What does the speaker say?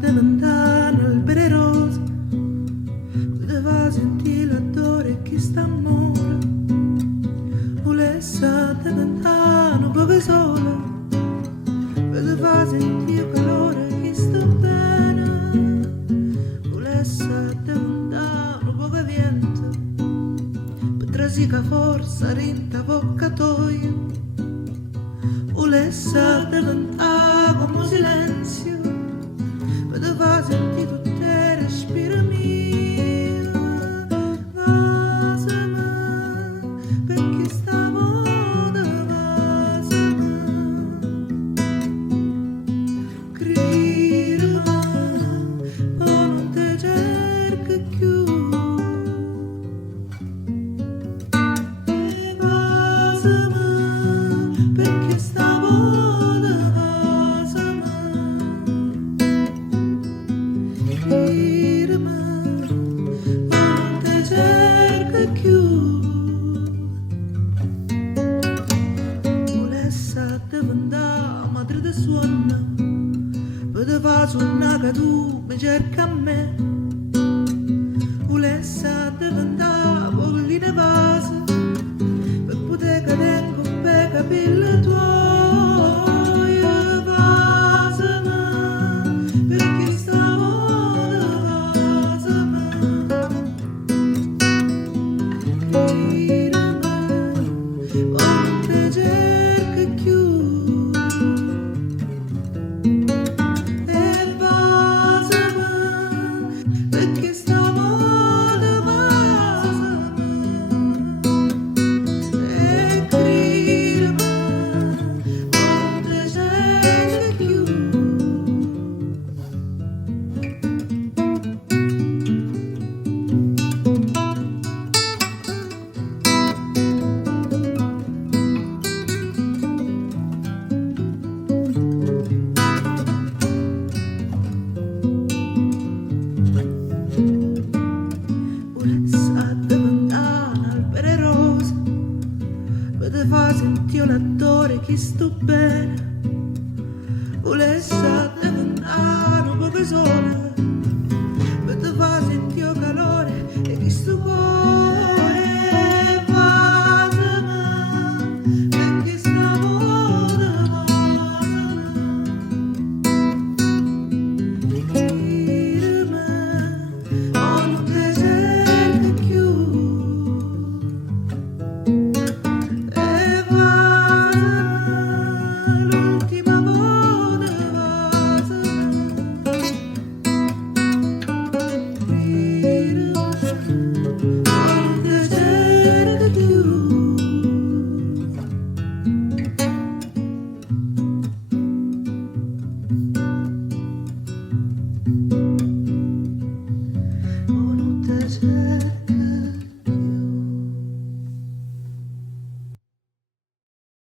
diventare alberi rosa, poteva sentire l'odore che sta amore, volesse diventare un po' sola, poteva sentire il calore che sta bene, volesse diventare un po' vento, potresti che forse rinta poccatoia, volesse diventare come silenzio, poteva sentire tutte le respiri mie, vasami, perché stavo da vasami, cridimi, poi non ti cerco più, vasami, perché stavo da vasami. Poteva suonare che tu mi cerca a me, volesse diventare pollina vase, per poter cadere con per capire tuoi vasami, perché stavo da vasami, cridimi, poi non ti cerco più. Poteva sentire l'attore che sto bene, volesse diventare un po' solo.